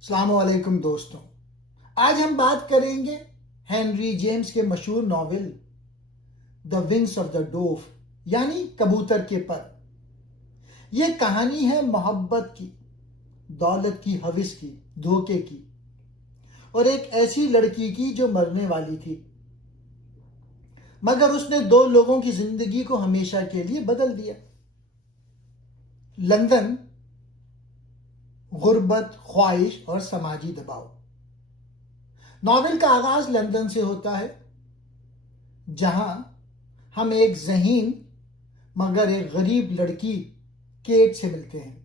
السلام علیکم دوستوں، آج ہم بات کریں گے ہنری جیمز کے مشہور novel the wings of the dove یعنی کبوتر کے پر۔ یہ کہانی ہے محبت کی، دولت کی ہوس کی، دھوکے کی، اور ایک ایسی لڑکی کی جو مرنے والی تھی، مگر اس نے دو لوگوں کی زندگی کو ہمیشہ کے لیے بدل دیا۔ لندن، غربت، خواہش اور سماجی دباؤ۔ ناول کا آغاز لندن سے ہوتا ہے، جہاں ہم ایک ذہین مگر ایک غریب لڑکی کیٹ سے ملتے ہیں۔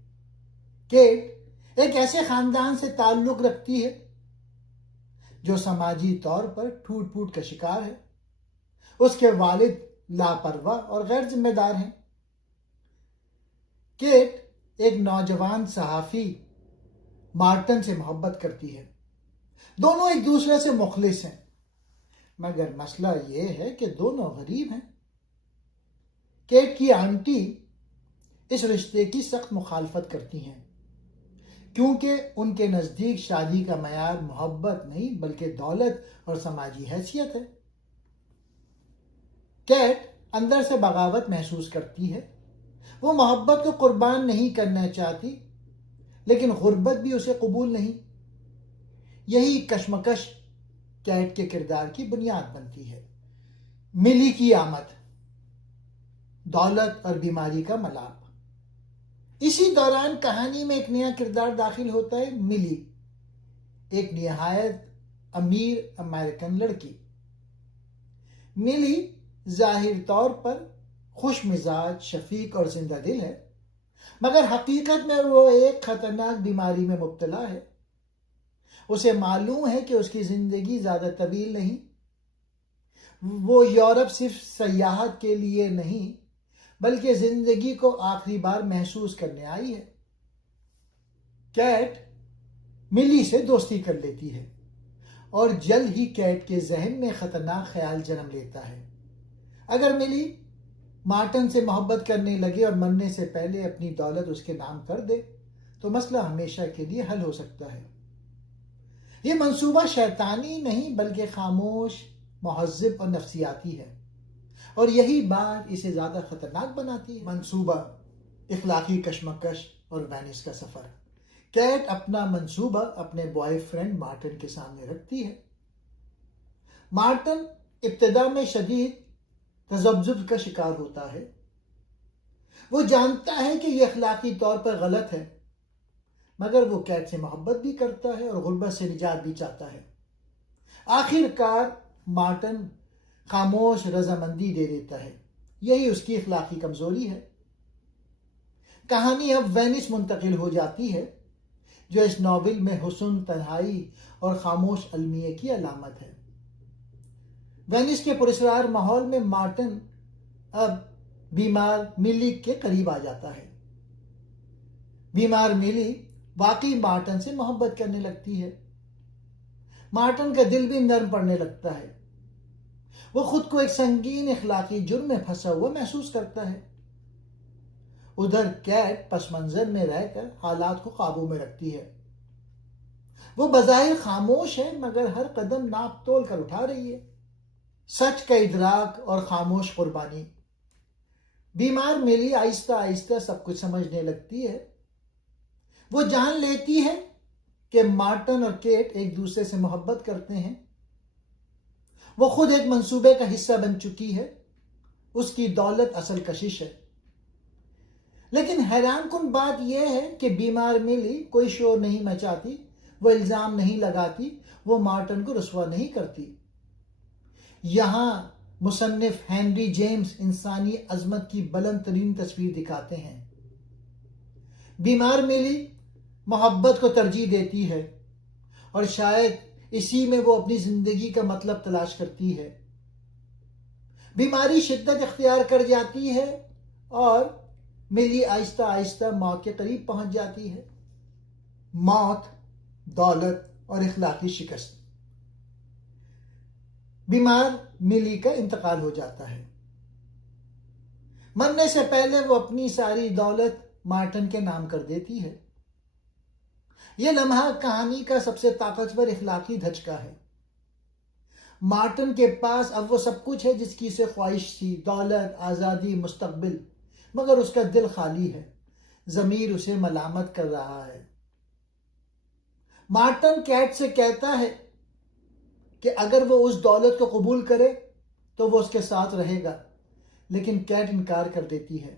کیٹ ایک ایسے خاندان سے تعلق رکھتی ہے جو سماجی طور پر ٹوٹ پھوٹ کا شکار ہے۔ اس کے والد لاپرواہ اور غیر ذمہ دار ہیں۔ کیٹ ایک نوجوان صحافی مارٹن سے محبت کرتی ہے۔ دونوں ایک دوسرے سے مخلص ہیں، مگر مسئلہ یہ ہے کہ دونوں غریب ہیں۔ کیٹ کی آنٹی اس رشتے کی سخت مخالفت کرتی ہیں، کیونکہ ان کے نزدیک شادی کا معیار محبت نہیں بلکہ دولت اور سماجی حیثیت ہے۔ کیٹ اندر سے بغاوت محسوس کرتی ہے۔ وہ محبت کو قربان نہیں کرنا چاہتی، لیکن غربت بھی اسے قبول نہیں۔ یہی کشمکش کیٹ کے کردار کی بنیاد بنتی ہے۔ ملی کی آمد، دولت اور بیماری کا ملاپ۔ اسی دوران کہانی میں ایک نیا کردار داخل ہوتا ہے، ملی، ایک نہایت امیر امریکن لڑکی۔ ملی ظاہر طور پر خوش مزاج، شفیق اور زندہ دل ہے، مگر حقیقت میں وہ ایک خطرناک بیماری میں مبتلا ہے۔ اسے معلوم ہے کہ اس کی زندگی زیادہ طویل نہیں۔ وہ یورپ صرف سیاحت کے لیے نہیں بلکہ زندگی کو آخری بار محسوس کرنے آئی ہے۔ کیٹ ملی سے دوستی کر لیتی ہے اور جلد ہی کیٹ کے ذہن میں خطرناک خیال جنم لیتا ہے۔ اگر ملی مارٹن سے محبت کرنے لگے اور مرنے سے پہلے اپنی دولت اس کے نام کر دے تو مسئلہ ہمیشہ کے لیے حل ہو سکتا ہے۔ یہ منصوبہ شیطانی نہیں بلکہ خاموش، مہذب اور نفسیاتی ہے، اور یہی بات اسے زیادہ خطرناک بناتی ہے۔ منصوبہ، اخلاقی کشمکش اور وینس کا سفر۔ کیٹ اپنا منصوبہ اپنے بوائے فرینڈ مارٹن کے سامنے رکھتی ہے۔ مارٹن ابتدا میں شدید تذبذب کا شکار ہوتا ہے۔ وہ جانتا ہے کہ یہ اخلاقی طور پر غلط ہے، مگر وہ کیٹ سے محبت بھی کرتا ہے اور غربت سے نجات بھی چاہتا ہے۔ آخر کار مارٹن خاموش رضامندی دے دیتا ہے۔ یہی اس کی اخلاقی کمزوری ہے۔ کہانی اب وینس منتقل ہو جاتی ہے، جو اس ناول میں حسن، تنہائی اور خاموش المیہ کی علامت ہے۔ وینس کے پراسرار ماحول میں مارٹن اب بیمار ملی کے قریب آ جاتا ہے۔ بیمار ملی واقعی مارٹن سے محبت کرنے لگتی ہے۔ مارٹن کا دل بھی نرم پڑنے لگتا ہے۔ وہ خود کو ایک سنگین اخلاقی جرم میں پھنسا ہوا محسوس کرتا ہے۔ ادھر کیٹ پس منظر میں رہ کر حالات کو قابو میں رکھتی ہے۔ وہ بظاہر خاموش ہے مگر ہر قدم ناپ تول کر اٹھا رہی ہے۔ سچ کا ادراک اور خاموش قربانی۔ بیمار ملی آہستہ آہستہ سب کچھ سمجھنے لگتی ہے۔ وہ جان لیتی ہے کہ مارٹن اور کیٹ ایک دوسرے سے محبت کرتے ہیں۔ وہ خود ایک منصوبے کا حصہ بن چکی ہے۔ اس کی دولت اصل کشش ہے۔ لیکن حیران کن بات یہ ہے کہ بیمار ملی کوئی شور نہیں مچاتی، وہ الزام نہیں لگاتی، وہ مارٹن کو رسوا نہیں کرتی۔ یہاں مصنف ہنری جیمز انسانی عظمت کی بلند ترین تصویر دکھاتے ہیں۔ بیمار ملی محبت کو ترجیح دیتی ہے اور شاید اسی میں وہ اپنی زندگی کا مطلب تلاش کرتی ہے۔ بیماری شدت اختیار کر جاتی ہے اور ملی آہستہ آہستہ موت کے قریب پہنچ جاتی ہے۔ موت، دولت اور اخلاقی شکست۔ بیمار ملی کا انتقال ہو جاتا ہے۔ مرنے سے پہلے وہ اپنی ساری دولت مارٹن کے نام کر دیتی ہے۔ یہ لمحہ کہانی کا سب سے طاقتور اخلاقی دھچکا ہے۔ مارٹن کے پاس اب وہ سب کچھ ہے جس کی اسے خواہش تھی، دولت، آزادی، مستقبل، مگر اس کا دل خالی ہے، ضمیر اسے ملامت کر رہا ہے۔ مارٹن کیٹ سے کہتا ہے کہ اگر وہ اس دولت کو قبول کرے تو وہ اس کے ساتھ رہے گا، لیکن کیٹ انکار کر دیتی ہے۔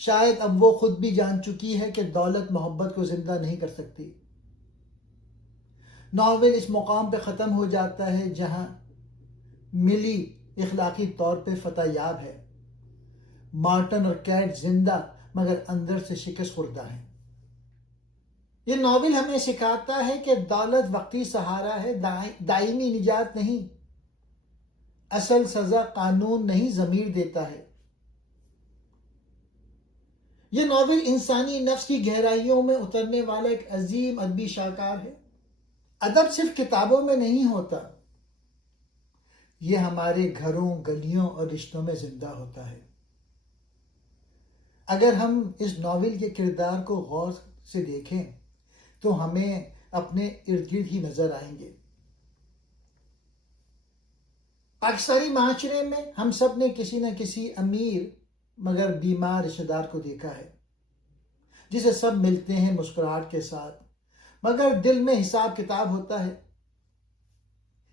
شاید اب وہ خود بھی جان چکی ہے کہ دولت محبت کو زندہ نہیں کر سکتی۔ ناول اس مقام پہ ختم ہو جاتا ہے جہاں ملی اخلاقی طور پہ فتح یاب ہے، مارٹن اور کیٹ زندہ مگر اندر سے شکست خوردہ ہیں۔ یہ ناول ہمیں سکھاتا ہے کہ دولت وقتی سہارا ہے، دائمی نجات نہیں۔ اصل سزا قانون نہیں، ضمیر دیتا ہے۔ یہ ناول انسانی نفس کی گہرائیوں میں اترنے والا ایک عظیم ادبی شاہکار ہے۔ ادب صرف کتابوں میں نہیں ہوتا، یہ ہمارے گھروں، گلیوں اور رشتوں میں زندہ ہوتا ہے۔ اگر ہم اس ناول کے کردار کو غور سے دیکھیں تو ہمیں اپنے ارد گرد ہی نظر آئیں گے۔ پاکستانی معاشرے میں ہم سب نے کسی نہ کسی امیر مگر بیمار رشتہ دار کو دیکھا ہے، جسے سب ملتے ہیں مسکراہٹ کے ساتھ، مگر دل میں حساب کتاب ہوتا ہے۔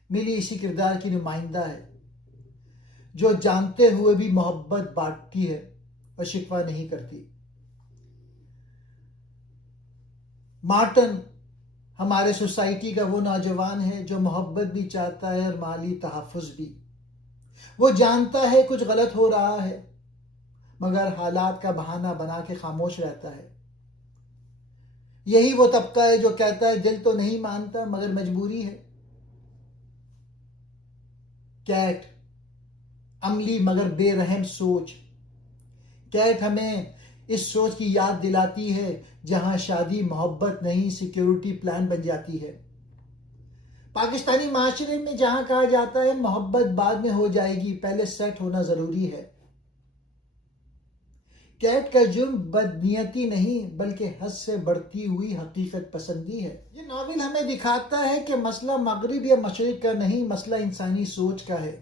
ملی اسی کردار کی نمائندہ ہے، جو جانتے ہوئے بھی محبت بانٹتی ہے اور شکوہ نہیں کرتی۔ مارٹن ہمارے سوسائٹی کا وہ نوجوان ہے جو محبت بھی چاہتا ہے اور مالی تحفظ بھی۔ وہ جانتا ہے کچھ غلط ہو رہا ہے، مگر حالات کا بہانہ بنا کے خاموش رہتا ہے۔ یہی وہ طبقہ ہے جو کہتا ہے دل تو نہیں مانتا مگر مجبوری ہے۔ کیٹ، عملی مگر بے رحم سوچ۔ کیٹ ہمیں اس سوچ کی یاد دلاتی ہے جہاں شادی محبت نہیں، سیکیورٹی پلان بن جاتی ہے۔ پاکستانی معاشرے میں جہاں کہا جاتا ہے محبت بعد میں ہو جائے گی، پہلے سیٹ ہونا ضروری ہے۔ کیٹ کا جرم بدنیتی نہیں بلکہ حد سے بڑھتی ہوئی حقیقت پسندی ہے۔ یہ ناول ہمیں دکھاتا ہے کہ مسئلہ مغرب یا مشرق کا نہیں، مسئلہ انسانی سوچ کا ہے۔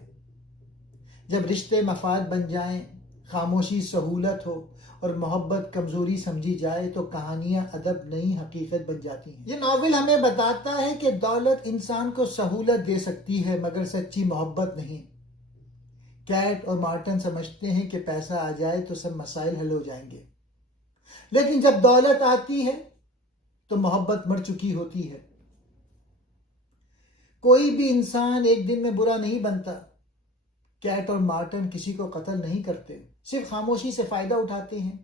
جب رشتے مفاد بن جائیں، خاموشی سہولت ہو اور محبت کمزوری سمجھی جائے تو کہانیاں ادب نہیں حقیقت بن جاتی ہیں۔ یہ ناول ہمیں بتاتا ہے کہ دولت انسان کو سہولت دے سکتی ہے مگر سچی محبت نہیں۔ کیٹ اور مارٹن سمجھتے ہیں کہ پیسہ آ جائے تو سب مسائل حل ہو جائیں گے، لیکن جب دولت آتی ہے تو محبت مر چکی ہوتی ہے۔ کوئی بھی انسان ایک دن میں برا نہیں بنتا۔ کیٹ اور مارٹن کسی کو قتل نہیں کرتے، صرف خاموشی سے فائدہ اٹھاتے ہیں،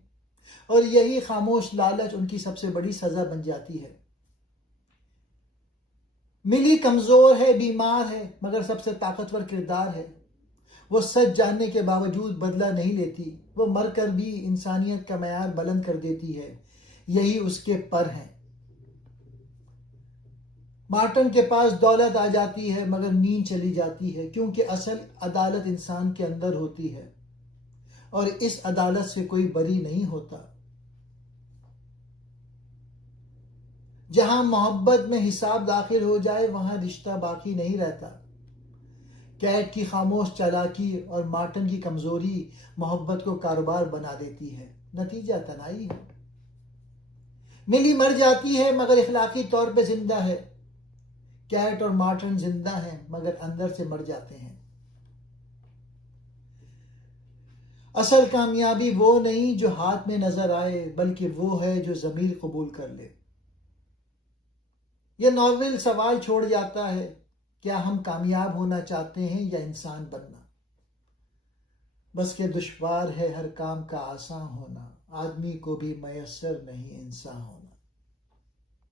اور یہی خاموش لالچ ان کی سب سے بڑی سزا بن جاتی ہے۔ ملی کمزور ہے، بیمار ہے، مگر سب سے طاقتور کردار ہے۔ وہ سچ جاننے کے باوجود بدلہ نہیں لیتی، وہ مر کر بھی انسانیت کا معیار بلند کر دیتی ہے، یہی اس کے پر ہیں۔ مارٹن کے پاس دولت آ جاتی ہے مگر نیند چلی جاتی ہے، کیونکہ اصل عدالت انسان کے اندر ہوتی ہے، اور اس عدالت سے کوئی بری نہیں ہوتا۔ جہاں محبت میں حساب داخل ہو جائے وہاں رشتہ باقی نہیں رہتا۔ کیٹ کی خاموش چالاکی اور مارٹن کی کمزوری محبت کو کاروبار بنا دیتی ہے، نتیجہ تنہائی ہے۔ ملی مر جاتی ہے مگر اخلاقی طور پہ زندہ ہے۔ کیٹ اور مارٹن زندہ ہیں مگر اندر سے مر جاتے ہیں۔ اصل کامیابی وہ نہیں جو ہاتھ میں نظر آئے، بلکہ وہ ہے جو ضمیر قبول کر لے۔ یہ ناول سوال چھوڑ جاتا ہے، کیا ہم کامیاب ہونا چاہتے ہیں یا انسان بننا؟ بس کہ دشوار ہے ہر کام کا آسان ہونا، آدمی کو بھی میسر نہیں انسان ہونا۔